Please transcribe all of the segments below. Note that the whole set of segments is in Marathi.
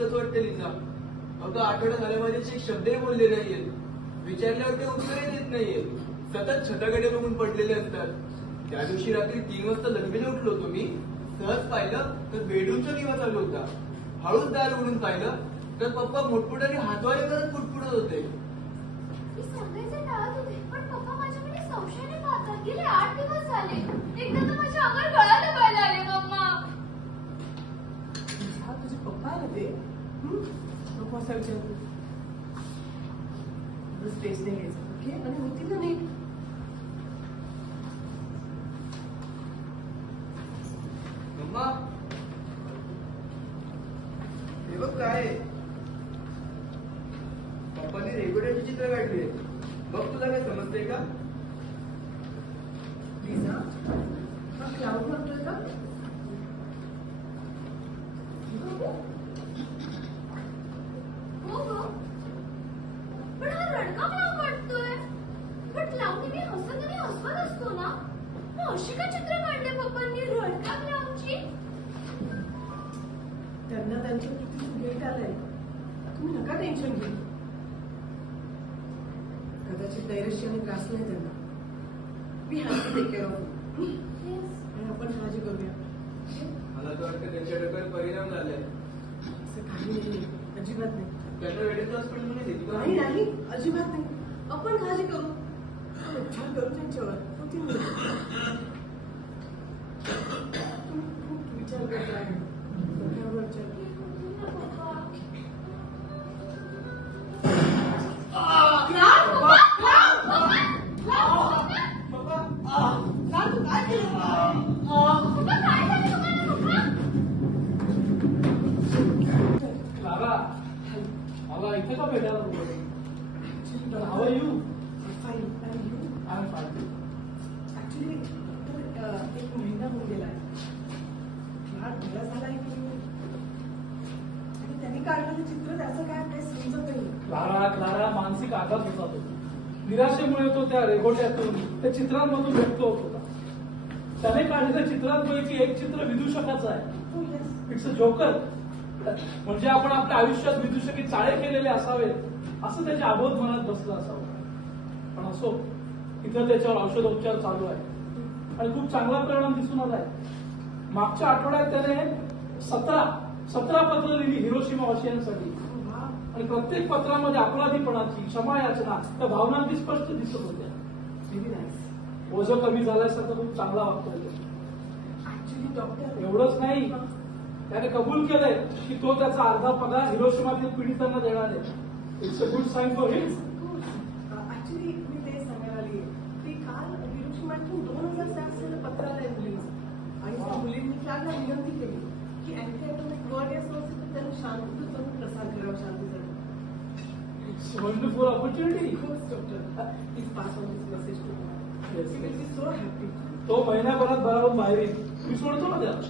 असंच वाटतं लिझा. अगं आठवडा झाल्या माझ्याशी एक शब्दही बोलले नाहीये. विचारल्यावर ते उत्तरही देत नाहीये. सतत छताकडे बघून पडलेले असतात. त्या दिवशी रात्री 3 वाजता लग्नाला उठलो होतो मी. सहज पाहिलं तर बेडरूमचा दिवा चालू होता. हळूच दार उघडून पाहिलं तर पप्पा मोठमोठ्याने हातवारे करत पुटपुटत होते. मी सांगायचं टाळत होते, पण पप्पा माझ्याकडे संशयाने पाहतात. गेले 8 दिवस झाले. एकदा तर माझ्या अंगावर गळा दाबायला आले मम्मा. हा तुझे पप्पा आले ते नको असा विचार करू. स्ट्रेस नाही घ्यायचं, ओके? आणि होतील ना नीट. मम्मा हे बघ काय आहे? पप्पांनी रेगोड्याची चित्र काढली. बघ तुला काय समजतंय का? लिझा, हा क्लाउड म्हणतोय का? हो गं. पण हा रडका क्लाउड वाटतोय. पण क्लाउड नेहमी हसत आणि हसवत असतो ना. मग अशी का चित्र काढले पप्पांनी रडका क्लाउडची? त्यांना त्यांच्या कृतीचं गिल्ट आलंय. तुम्ही नका टेन्शन घेऊ. कदाचित नैराश्याने त्रासलंय त्यांना. We have to take care of you. आणि आपण काळजी करूया. मला तर वाटतं त्यांच्या डोक्यावर परिणाम झालाय. असं काही नाही, अजिबात नाही. त्यांना वेळेत हॉस्पिटलमध्ये नेली का? नाही नाही, अजिबात नाही. आपण काळजी करू, उपचार करू त्यांच्यावर. होतील ना. तुम्ही खूप विचार करताय. डोक्यावर विचार करा. क्लारा, मला इथे का भेटायला बोलवलं? How are you? फाईन. आणि यू? I'm fine. ऍक्च्युली एक महिना होऊन गेलाय. फ्लॅट बरा झालाय की आणि त्यांनी काढलेलं चित्र त्याचं काय काही समजत नाही. क्लारा मानसिक आघात होता तो. निराशेमुळे तो त्या रेघोट्यातून त्या चित्रांमधून व्यक्त होत होता. त्याने काढलेल्या चित्रांपैकी एक चित्र विदूषकाचं आहे. हो, येस. It's a joker. म्हणजे आपण आपल्या आयुष्यात विदूषकी चाळे केलेले असावेत असं त्याच्या अबोध मनात बसलं असावं. पण असो, इथं त्याच्यावर औषधोपचार चालू आहे आणि खूप चांगला परिणाम दिसून आलाय. मागच्या आठवड्यात त्याने 17 पत्र लिहिली हिरोशिमा वासियांसाठी. वा. आणि प्रत्येक पत्रामध्ये अपराधीपणाची, क्षमायाचना त्या भावनांची स्पष्ट दिसत होत्या. Very nice. ओझं कमी झाल्यासारखं खूप चांगला वागतोय. ऍक्च्युली डॉक्टर एवढंच नाही, त्याने कबूल केलंय की तो त्याचा अर्धा पगार हिरोशिमातील पीडितांना देणार आहे. It's a good sign for him. Actually मी तेच सांगायला आली की काल हिरोशिमातून 2007 साली पत्र आलंय मुलींचं. आणि त्या मुलींनी फ्लॅगला विनंती केली की अँटी ॲटॉमिक वॉरियर्स असेल तर त्यांनी शांततेचा प्रसार करावा. शांतीचा. It's wonderful opportunity. Doctor please pass on this message to Yes, मी yes. So happy. तो महिन्याभरात बरोबर बाहेर येईल. मी सोडतो ना त्याला.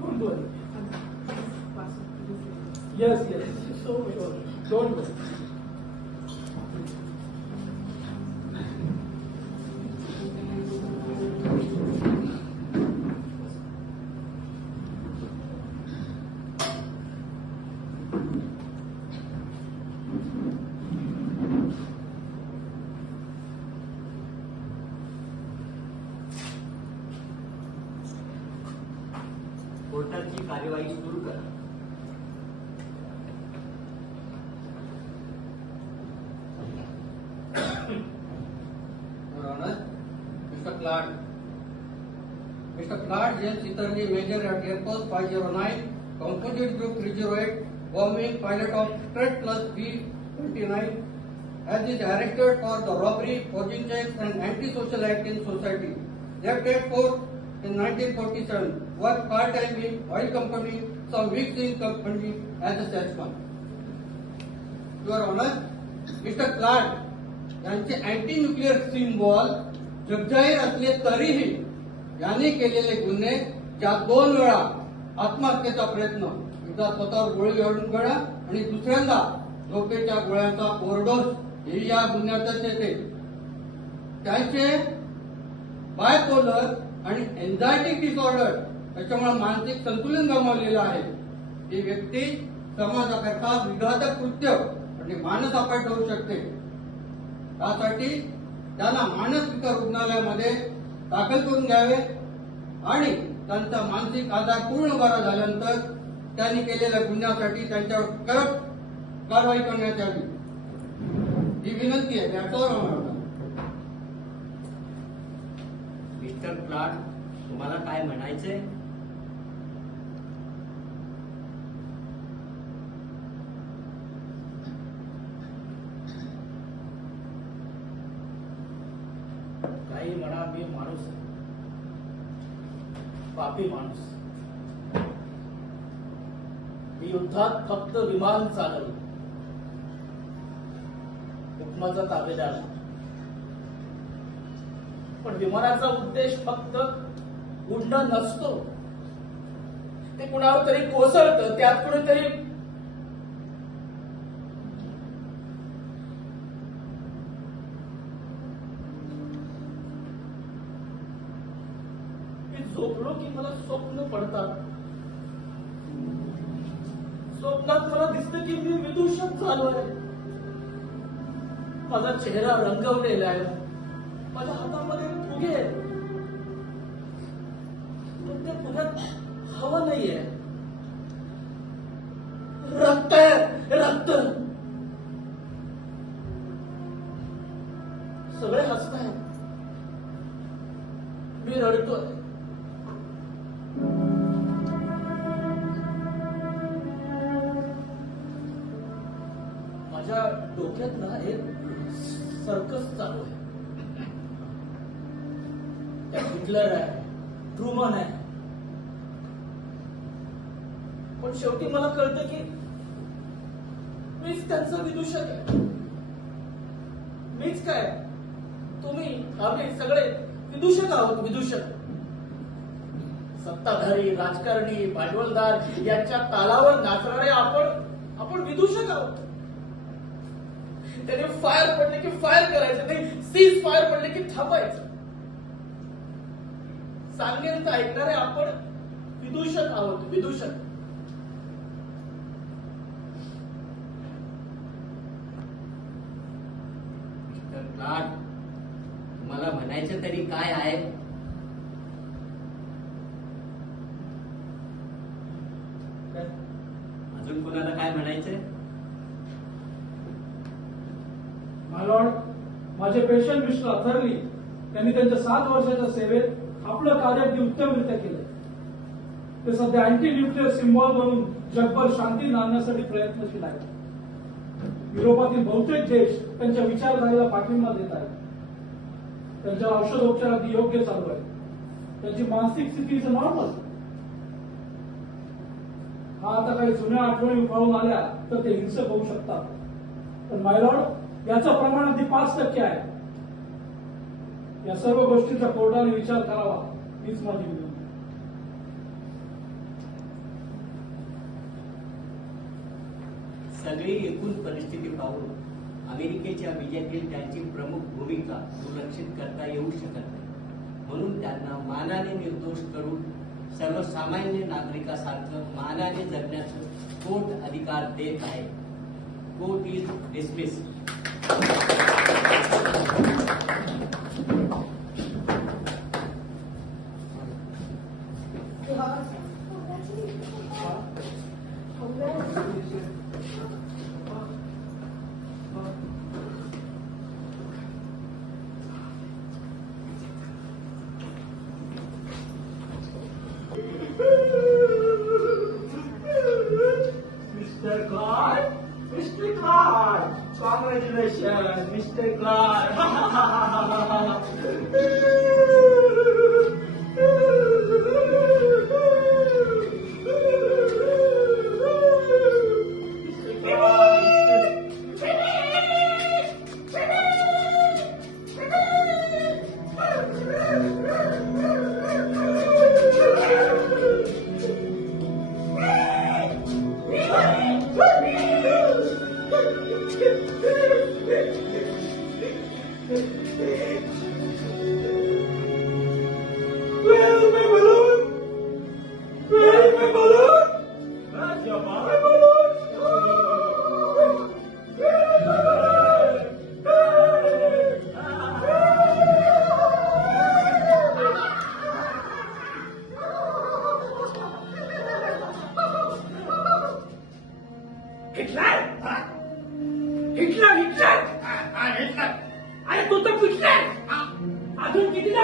Don't worry. Pass on. Yes yes, so much. Don't worry. कोर्टाची कार्यवाही सुरू करा. Your Honor, Mr. Clark. Mr. Clark, James Chitarji, Major at Air Force 509, Composite Group 308, bombing pilot of Strat Plus B-29, as is arrested for the robbery, forging checks and anti-social act in society. Left at 4 in 1947, worked part-time in oil company, some weeks in company as a salesman. Your Honor, Mr. Clark यांचे अँटी न्यूक्लिअर सिम्बॉल जगजाहीर असले तरीही यांनी केलेले गुन्हे, ज्या 2 वेळा आत्महत्येचा प्रयत्न, एकदा स्वतःवर गोळी घालून गळा आणि दुसऱ्यांदा झोपेच्या गोळ्यांचा ओव्हरडोस, हे या गुन्ह्यातच येते. त्यांचे बायपोलर आणि एन्झायटी डिसऑर्डर, त्याच्यामुळे मानसिक संतुलन गमावलेलं आहे. ही व्यक्ती समाजाकरता विघातक कृत्य म्हणजे मानसपाट होऊ शकते. त्यासाठी त्यांना मानसिक रुग्णालयामध्ये दाखल करून घ्यावे आणि त्यांचा मानसिक आजार पूर्ण बरा झाल्यानंतर त्यांनी केलेल्या गुन्ह्यासाठी त्यांच्यावर कडक कारवाई करण्यात यावी ही विनंती आहे. त्याच्यावर आम्हाला मिस्टर क्लार्क, तुम्हाला काय म्हणायचंय? काही म्हणा, मी माणूस आहे. पापी माणूस. मी युद्धात फक्त विमान चालवलं, हुकमाचा ताबेदार. पण विमानाचा उद्देश फक्त उडणं नसतो, ते कुणावर तरी कोसळतं, त्यात कुणीतरी झोपलो की मला स्वप्न पडतात. स्वप्नात मला दिसतं की मी विदूषक झालोय. माझा चेहरा रंगवलेला आहे, माझ्या हातामध्ये फुगे आहेत. पण त्या फुग्यात हवा नाहीये, रक्त आहे, रक्त. सगळे हसताय, मी रडतोय. माझ्या डोक्यात ना एक सर्कस चालू आहे. त्यात हिटलर आहे, ट्रुमन आहे. पण शेवटी मला कळतं की मीच त्यांचा विदूषक आहे. मीच काय, तुम्ही आम्ही सगळे विदूषक आहोत. विदूषक, सत्ताधारी, राजकारणी, भांडवलदार यांच्या तालावर नाचणारे आपण विदूषक आहोत. त्याने फायर पडले की फायर करायचं, ते सीज फायर पडले की थांबायचं. सांगेल तर ऐकणारे आपण विदूषक आहोत. विदूषक. मिस्टर क्लार्क, तुम्हाला म्हणायचं तरी काय आहे? अजून कोणाला काय म्हणायचंय? माय लॉर्ड, माझे पेशंट मिस्टर अथर्ली यांनी त्यांच्या 7 वर्षाच्या सेवेत आपलं कार्य अगदी उत्तमरित्या केलं. ते सध्या अँटी न्यूक्लिअर सिम्बॉल बनून जगभर शांती आणण्यासाठी प्रयत्नशील आहेत. युरोपातील बहुतेक देश त्यांच्या विचारधारेला पाठिंबा देत आहेत. त्यांच्या औषधोपचार अगदी योग्य चालू आहे. त्यांची मानसिक स्थिती इज नॉर्मल. हा आता काही जुन्या आठवणी उफाळून आल्या तर ते हिंसक होऊ शकतात. पण माय लॉर्ड, याचं प्रमाण अगदी 5% आहे. या सर्व गोष्टीचा कोर्टाने विचार करावा हीच माझी विनंती. सगळी एकूण परिस्थिती पाहून अमेरिकेच्या विजयातील त्यांची प्रमुख भूमिका दुर्लक्षित करता येऊ शकत नाही. म्हणून त्यांना मानाने निर्दोष करून सर्वसामान्य नागरिकासारखं मानाने जगण्याचं कोर्ट अधिकार देत आहे. Court is dismiss. Mr. Clark, Mr. Clark, congratulations, Mr. Clark.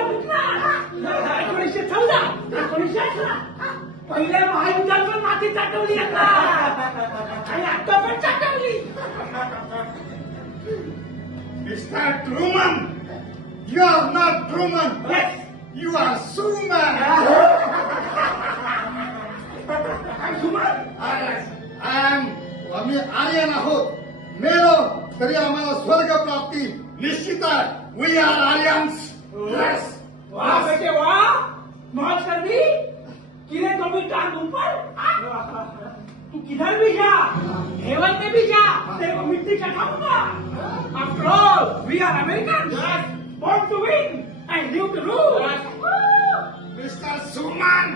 1914 1918 पहिल्या महायुद्धात पण माती चाटवली यांना आणि आता पण चाटवली. Mr. Truman, you are not Truman. Yes. You are Suman. आम्ही आर्यन आहोत. मेलो तरी आम्हाला स्वर्ग प्राप्ती निश्चित आहे. We are Aryans. Yes. वाह बेटे वाह, मौज कर दी. किले तो भी टांग ऊपर. तू किधर भी जा, हेवन में भी जा, तेरे को मिट्टी चढ़ाऊंगा. After all, we are Americans, born to win and live to rule. Mr. Suman.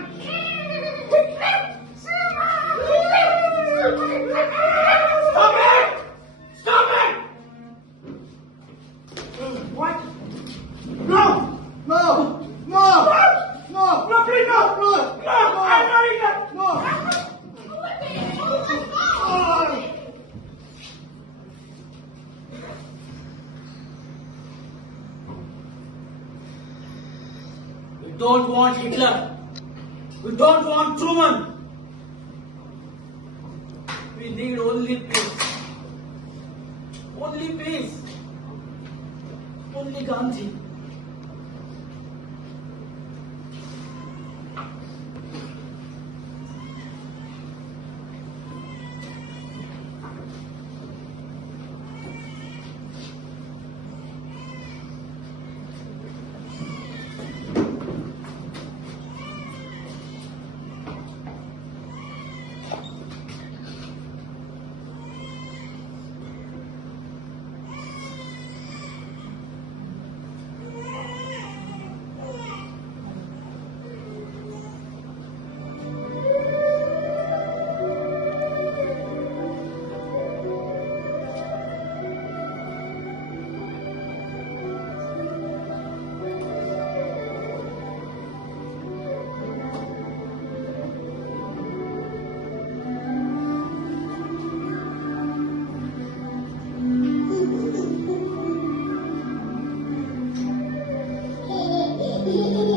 Stop it! Stop it! What? No! No. No. No. No, please, no! No. No! I'm not in that! No. We don't want Hitler. We don't want Truman. We need only peace. Only peace. Only Gandhi. Thank you.